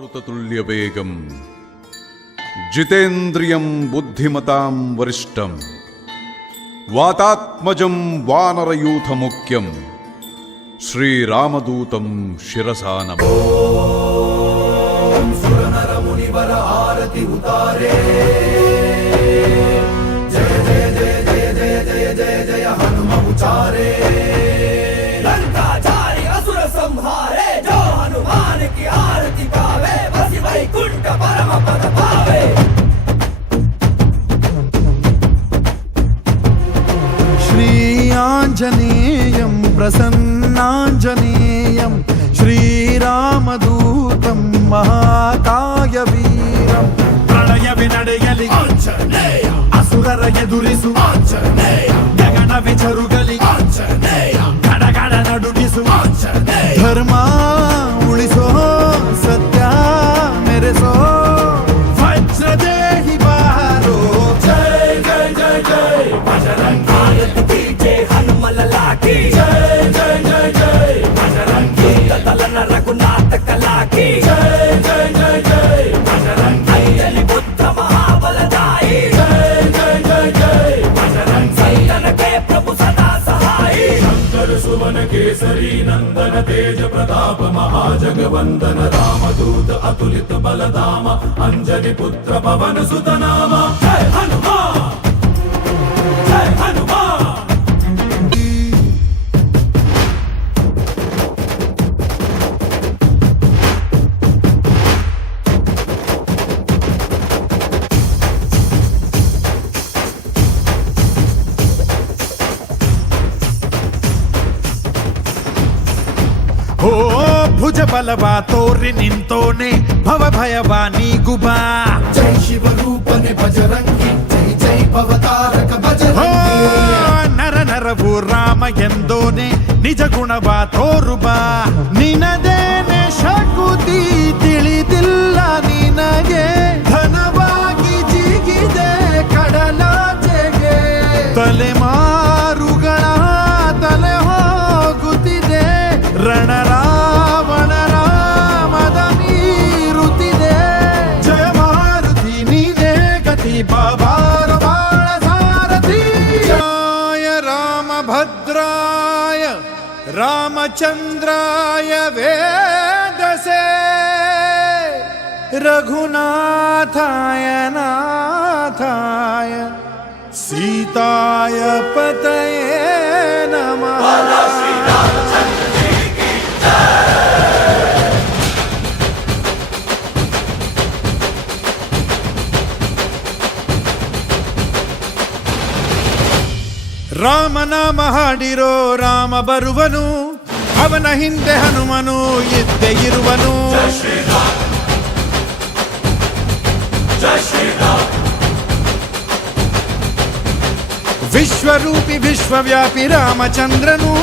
ಮಾರುತತುಲ್ಯವೇಗಂ ಜಿತೇಂದ್ರಿಯಂ ಬುದ್ಧಿಮತಾಂ ವರಿಷ್ಠಂ ವಾತಾತ್ಮಜಂ ವಾನರಯೂಥಮುಖ್ಯಂ ಶ್ರೀರಾಮದೂತಂ ಶಿರಸಾ ನಮಃ. ಸುರನರ ಮುನಿವರ ಆರತಿ ಉತಾರೆ. ಜಯ ಜಯ ಜಯ ಜಯ ಜಯ ಜಯ ಜಯ ಜಯ ಹನುಮ ಉಚಾರೆ. ಲಂಕಾಚಾರಿ ಅಸುರ ಸಂಹಾರೆ ಜೋ ಹನುಮಾನ್ की आरती गावे. बसी वैकुंठ परम पद पावे. श्री आंजनेयं प्रसन्नांजनेयं श्रीरामदूतं महाकायवीरं ಪ್ರಳಯವೇ ನಡೆಯಲಿ ಆಂಜನೇಯ. ಅಸುರರ ಎದುರಿಸು ಆಂಜನೇಯ. ಗಗನವೇ ಜರುಗಲಿ ಆಂಜನೇಯ. ಗಡಗಡ ನಡುಗಿಸು ಆಂಜನೇಯ. धर्म उಳಿಸೋ सत्य मेरेसो वज्रदेहि बारो. जय जय जय जय बजरंगी. आरती कीजे हनुमल लाकी. जय जय जय जय बजरंगी. दलन रघुनाथ कला की. जय जय जय जय बजरंगी. अंजलि बुद्ध महाबलदाई. जय जय जय जय बजरंगी. संतन के प्रभु सदा सहाई. शंकर सुवन केसरी नंदन तेज प्रताप महाजगवंदन रामदूत अतुलित बलधाम अंजनी पुत्र पवन सुत नाम. जय हनुमान जय हनुमान. ओ भुज बलवा तोरि निंतोने भव भयवा नीगुबा. जय शिव रूपने बजरंगी. जय जय भवतारक ओ बजरंगी. नर नरवु राम ಎಂದೋನೆ ನಿಜ ಗುಣವ ತೋರುಬಾ. ನಿನದೇನೆ ಶಕುತಿ ತಿಳಿದಿಲ್ಲ ನಿನಗೆ ಧನವಾಗಿ ಜಿಗಿದೆ ಕಡಲಾಚೆಗೆ. ತಲೆಮಾರುಗಳ ತಲೆ ಹೋಗುತ್ತಿದೆ ರಣರಾವಣ ರಾಮದ ಮೀರುತ್ತಿದೆ. ಜಯ ಮಾರುತಿ ನೀನೇ ಗತಿ ಬಾಬಾರ ಬಾಳ ಸಾರಥಿ. ಜಯ ರಾಮ ಭದ್ರಾಯ ರಾಮಚಂದ್ರಾಯ ವೇದಸೆ ರಘುನಾಥಾಯ ನಾಥಾಯ ಸೀತಾಯ ಪತಯೇ ನಮಃ. ರಾಮನಾಮ ಹಾಡಿರೋ ರಾಮ ಬರುವನು. ಅವನ ಹಿಂದೆ ಹನುಮನು ಇದ್ದೇ ಇರುವನು. ವಿಶ್ವರೂಪಿ ವಿಶ್ವವ್ಯಾಪಿ ರಾಮಚಂದ್ರನು.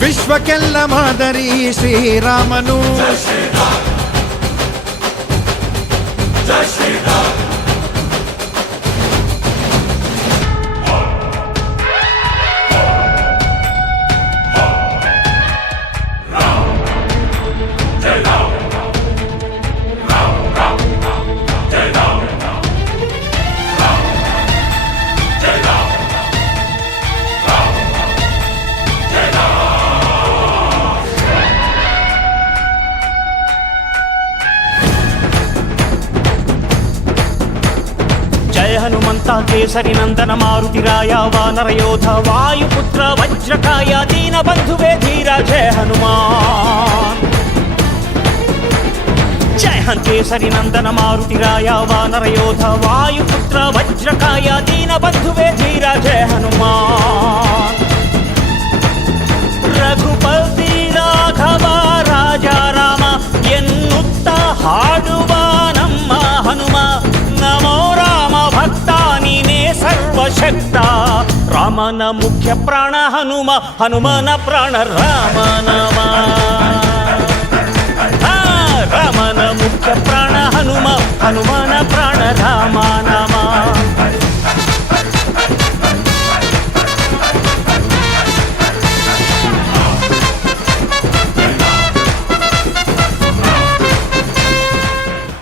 ವಿಶ್ವಕ್ಕೆಲ್ಲ ಮಾದರಿ ಶ್ರೀರಾಮನು. ಹನುಮಂತ ಕೇಸರಿ ನಂದನ ಮಾರುತಿರಾಯ ವಾನರ ಯೋಧ ವಾಯುಪುತ್ರ ವಜ್ರಕಾಯ ದೀನ ಬಂಧುವೇ ಧೀರ ಜಯ ಹನುಮಾನ್. ಜಯ ಕೇಸರಿ ನಂದನ ಮಾರುತಿರಾಯ ವಾನರ ಯೋಧ ವಾಯುಪುತ್ರ ವಜ್ರಕಾಯ ದೀನ ಬಂಧುವೇ ಧೀರ ಜಯ ಹನುಮಾನ್. ರಘುಪತಿ ರಾಘವ ರಾಜ ರಾಮ ಎನ್ನುತ್ತ ಹಾಡುವ ನಮ್ಮ ಹನುಮ. ನಮೋ ರಾಮ ಭಕ್ತ ನೀನೇ ಸರ್ವಶಕ್ತ. ರಾಮನ ಮುಖ್ಯ ಪ್ರಾಣ ಹನುಮ, ಹನುಮನ ಪ್ರಾಣ ರಾಮನವ. ರಾಮನ